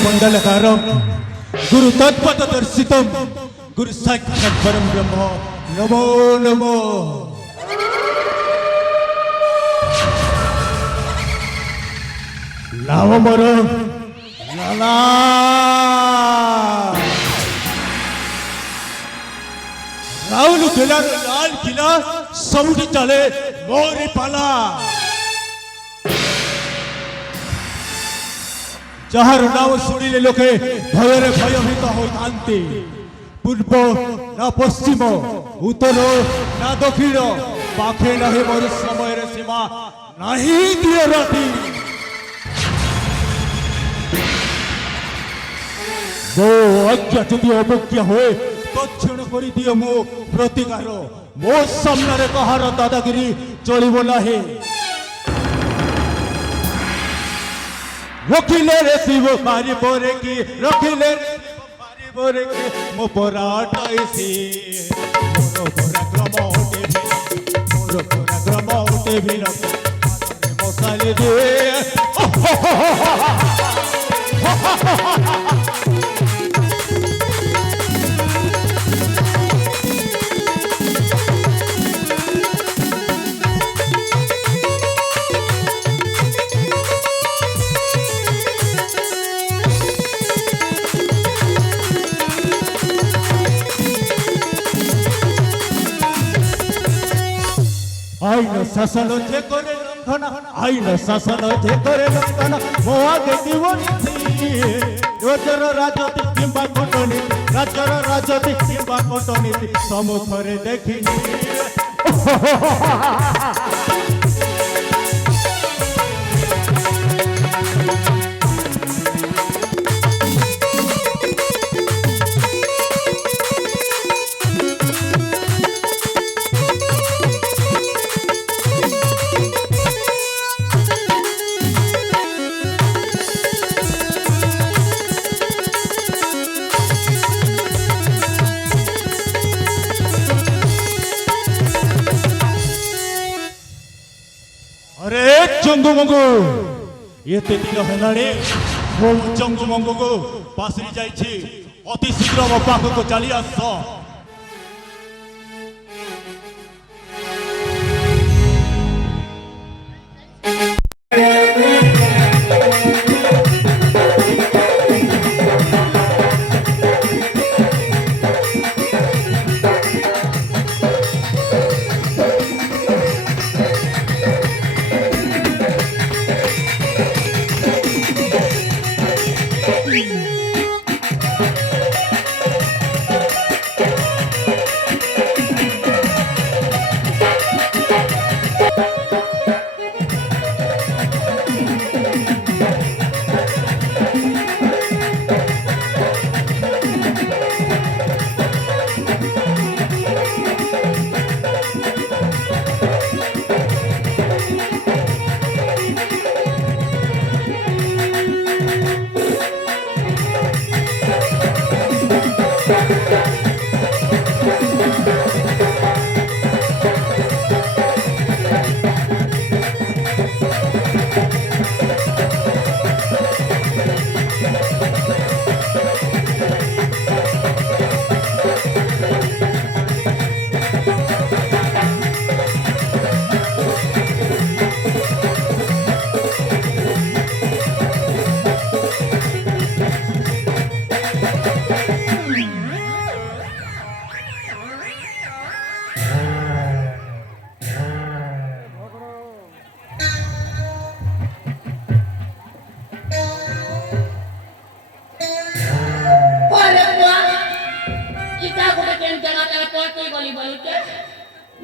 मंडलकारम गुरु तत्पदर्शितम गुरु साक्षात् परम ब्रह्म नमो नमो। लाव मोर लाला राउल किला लाल किला सबुठी चले मोरी पाला जार नाम शुणिले लोके भयर भयभीत होते पूर्व ना पश्चिम उत्तर ना दक्षिण पाखे नहीं मोर समय सीमा नहीं दिए राति मो आज्ञा जदि अवज्ञा हुए तत्ण कर दिए मो प्रतिकार मो सामने कहार दादागिरी चलो ना रखिले रे शिव मारी बोरे की रखिले रे मारी बोरे की मो पराटाइसी मोर पराक्रम उठे भी मसाले दे आईन शासन जे करे लंघन आईन शासन जे करे लंघन मो आगे जीवनी राज्यर राजनीति किंबा कूटनीति राज्यर राजनीति किंबा कूटनीति सम्मुखरे देखिनी जंगु मंगु एते दिन हेलाणी मो जंगु मंगु को पासरी जाइछि अति शीघ्र मो पाख को चली आस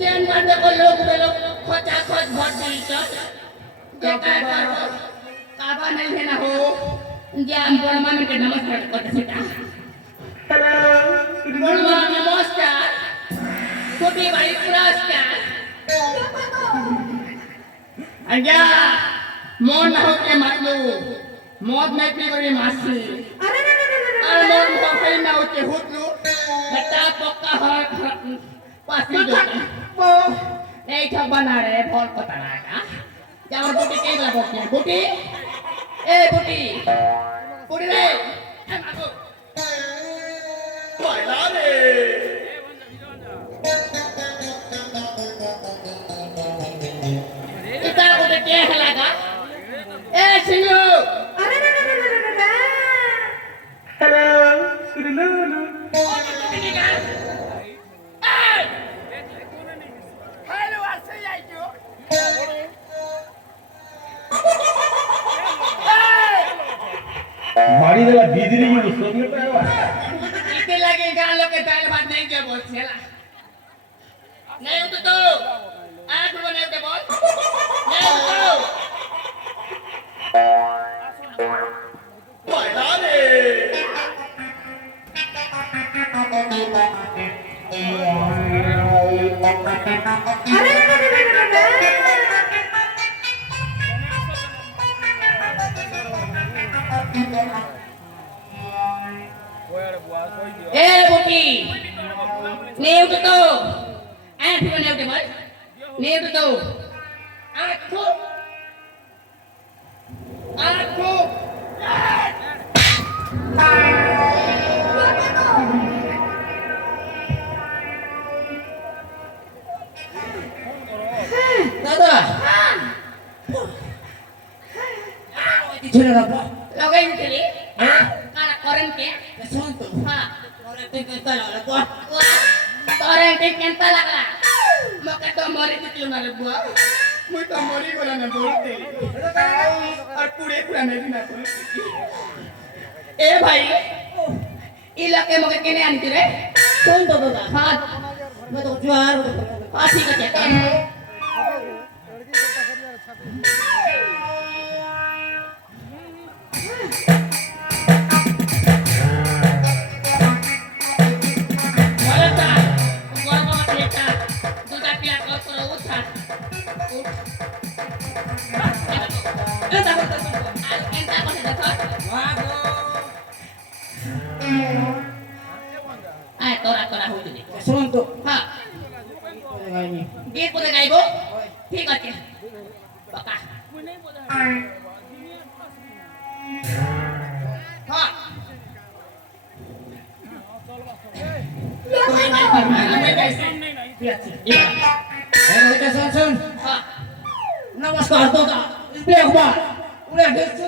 चैन मारने को लोग खोचा खोच भर दी तो जे काय करो काबा नहीं है ना हो जे हम बड़मा में के नमस्कार करते सीता बड़मा नमस्कार छोटी बड़ी पुरस्कार अंजा मोन हो के मारलू मौत नहीं पी गई मासी और मोन तो कहीं ना हो के हुतलू हटा पक्का हर पासी दो नहीं ठग बना रहे फल पता ना का जाओ बुटी के लगो के बुटी ए बुटी बुटी रे ए मागो बोला रे इतना बुटी के लगा ए सिंगू अरे हेलो सुरलू मारी देला दीदी नहीं है सोने पे आया इतने लगे गाल लोग के दाल भात नहीं दे बोल चला नहीं उठ तो आठ बने उठ बोल नहीं उठ बोला रे ए बुटी नहीं उठ तो आठ बने उठ बोल नहीं उठ तो आठ दादा लगे चली काला करन के सुन तो हां करन के केंता लागला करन के केंता लागला मके तो मरी दितलु ना रे बुआ मुई तो मरी गला ना बोलते और पूरे पूरा नहीं ना बोलते ए भाई इलाके मके केने आनी रे सुन तो दादा हां मैं तो जुआर हां ठीक है Suntuk. Ha. Git po na ibo. Tikat ya. Baka. Ha. Namaskar to ka. Biar udah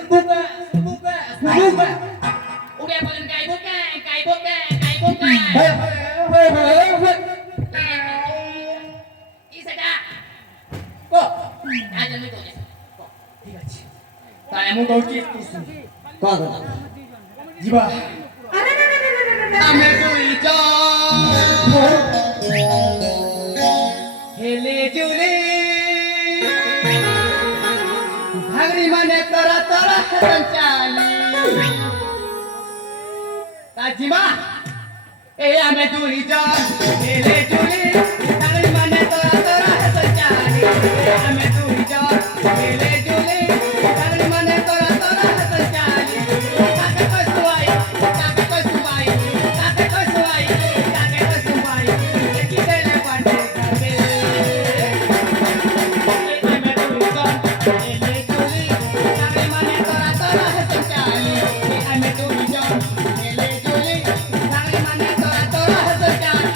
buka. Udah paling kai buka. Isa ka. Ko. Aja mo to. ঠিক আছে। তাই এমন করছি কত? জিবা। আমি তুই হেলে চলে ভাগরি মানে তোরা সঞ্চালি তাজিমা এ আমি তুই হেলে চলে ভাগরি মানে তোরা সঞ্চালি আমি তুই হেলে চলে ভাগরি মানে তোরা সঞ্চালি কাকে কসুয়াই কাকে কসুয়াই কাকে কসুয়াই কাকে কসুয়াই কি দেলে পাটে কাকে আমি তুই হেলে চলে ভাগরি মানে তোরা সঞ্চালি আমি তুই হেলে চলে ভাগরি মানে তোরা সঞ্চালি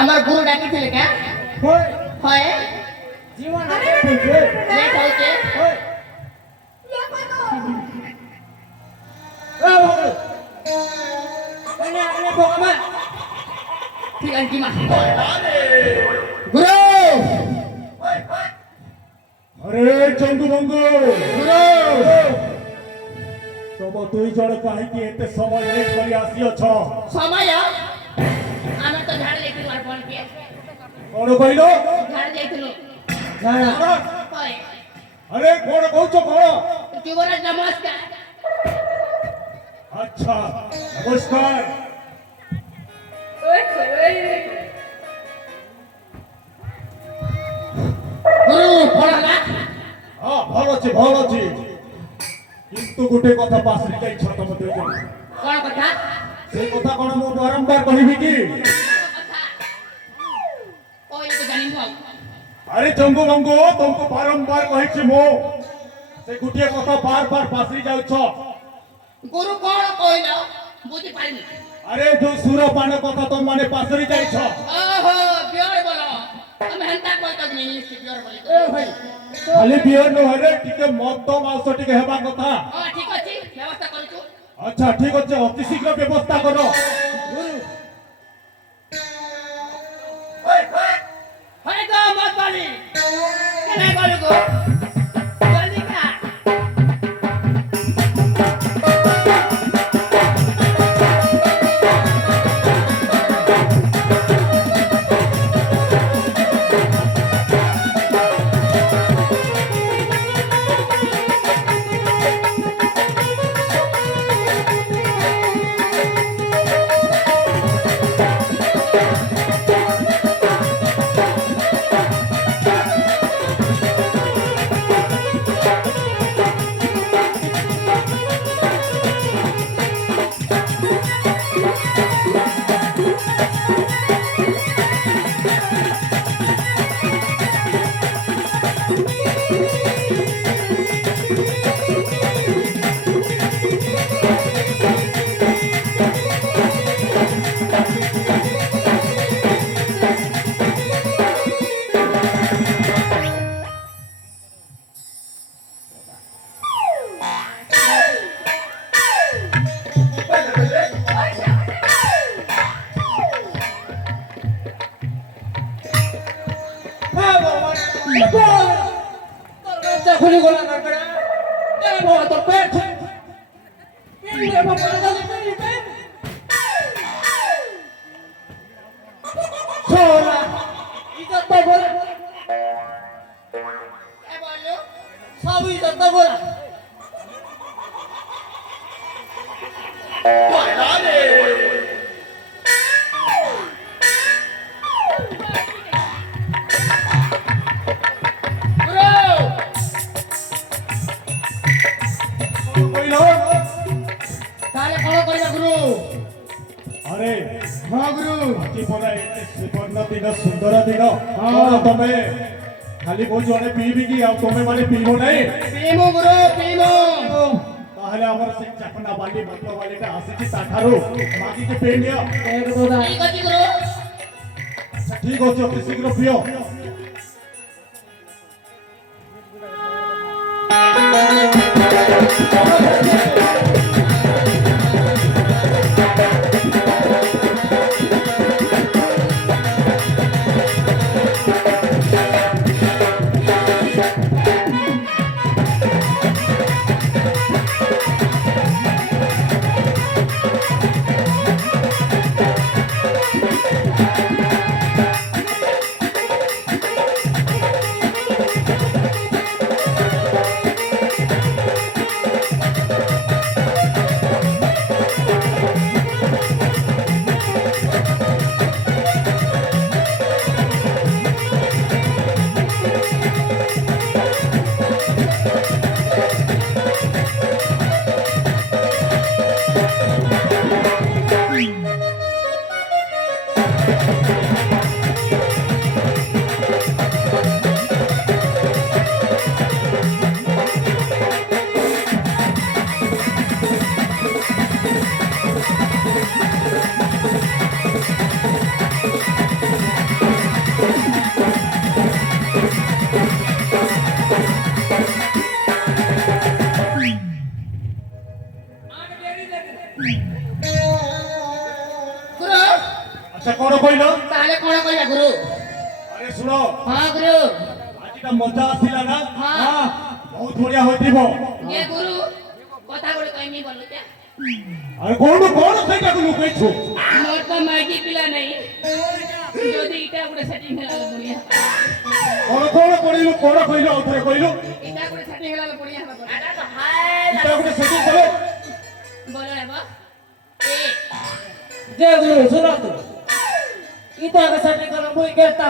আমার গুরু ডাকিছিলে কে होय হয় जीवन आहे तुझे লেট হইছে होय आणि भगवान ঠিক আছে মা গুরু अरे चंदू बंगू গুরু तब तुई जण काहीकि एते समय लेट करी आसिअछ সময় আমি তো ঝাড় লেখি মার ফোন কে कोण कहिलो ঝাড় যাইছিল झाडा হয় अरे कोण कहूछ कोण যুবরাজ নমস্কার अच्छा नमस्कार গুরু পড়ালা हाँ भल अछि किंतु गोटे कथा पासरी जाई छत मते जण কোন কথা से कथा कोन मो बारंबार कहबी की ওই তো জানি না अरे चंगू बंगू तुमको बारंबार कहि छी मो से गोटे कथा बार बार पासरी जाउ छ গুরু কোন কইল বুঝি পারিনি अरे जो सूरपान कथा तुम माने पासरी जाई छ ओहो बियर বলো আমি হেনতা কইতা দিনি বিयर বলি ए भाई खाली बियर न हरे टिके मद मांस टिके हेबा कथा ও ঠিক আছে ব্যবস্থা করছু अच्छा ठीक अछि अति शीघ्र व्यवस्था करो হয় গো মত বালি কেনে গলু গো জলদি খা खुली गोला कर ए मो तो पेट ये मो पर जाने पे छोरा इज्जत तो बोला এ বললো सब इज्जत तो बोला গুরু তাহলে কোন করিবা গুরু अरे হ্যাঁ গুরু जीवन सुवर्ण दिन सुंदर दिन तमे खाली कौन जने पीबी की आ तमे माने पीबो नहीं পিমু গুরু পিমু ताहले हमर से चकना बाली मतो बालीटा आसीची ताठारो मागी के पेंडिया ঠিক আছে গুরু ठीक होछ अति शीघ्र पियो গুরু আচ্ছা কোন কইল তাহলে কোন কইলা গুরু আরে শুনো হ্যাঁ গুরু আজিটা মজা আসিলা না হ্যাঁ বহুত বঢ়িয়া হইতিব এ গুরু কথা গুলো কইনি বলু তে আরে কোন কোন সেইটা গুলো কইছো মোর তো মাইকি পিলা নাই যদি এটা গুলো সেটিং হেলা বড়িয়া কোন কইল ওথরে কইল এটা গুলো সেটিং হেলা বড়িয়া হবে এটা তো এটা গুলো সেটিং করে বলো রে বা এ যে গুরু শুনো তো ইটা কে সেটিং করা মুই কেতা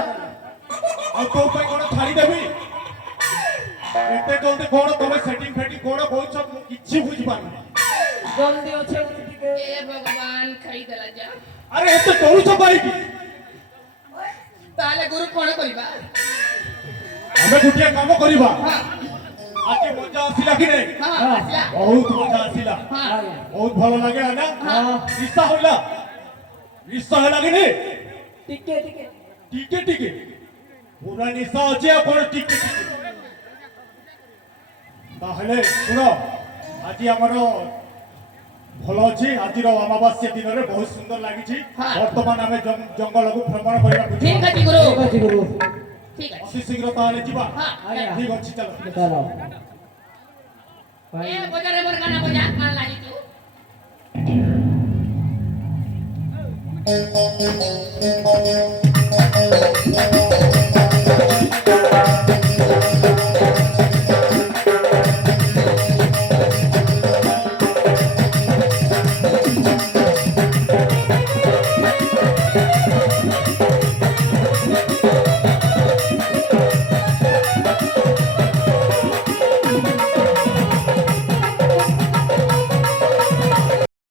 আর তো কই কোন ছাড়ি দেবি এতে জলদি কোন তবে সেটিং ফেটিং কোন কইছ কিচ্ছু বুঝি পারনা জলদি আছে গুরু টিকে এ ভগবান খাই দেলা যা আরে এতে ডরুছ কাইকি তাহলে গুরু কোন করিবা ଆମେ ଗୋଟିଏ କାମ କରିବା হ্যাঁ ଆଜି ମଜା ଆସିଲା କି ନାଇଁ হ্যাঁ আসলা ବହୁତ ମଜା ଆସିଲା হ্যাঁ ବହୁତ ଭଲ ଲାଗିଲା ନା ହଁ। ନିଶା ହେଲା ନିଶା ହେଲା କି ନାଇଁ টিকে টিকে ଟିକେ ଟିକେ ପୁରା ନିଶା ଅଛି ଆଉ କଣ ଟିକେ ଟିକେ ତାହେଲେ ଶୁଣ ଆଜି ଆମର ଭଲ ଅଛି ଆଜିର ଅମାବାସ୍ୟା ଦିନରେ ବହୁତ ସୁନ୍ଦର ଲାଗିଛି ହଁ। ବର୍ତ୍ତମାନ ଆମେ ଜଙ୍ଗଲକୁ ଭ୍ରମଣ କରିବାକୁ ঠিক ଯିବା আছে গুরু ঠিক আছে গুরু ঠিক আছে ଅତି ଶୀଘ୍ର ତାହେଲେ ଯିବା হ্যাঁ আଜ୍ଞା ଠିକ ଅଛି ଚାଲ চলো এ বজারে মোর গানা বজা কান লাগি তু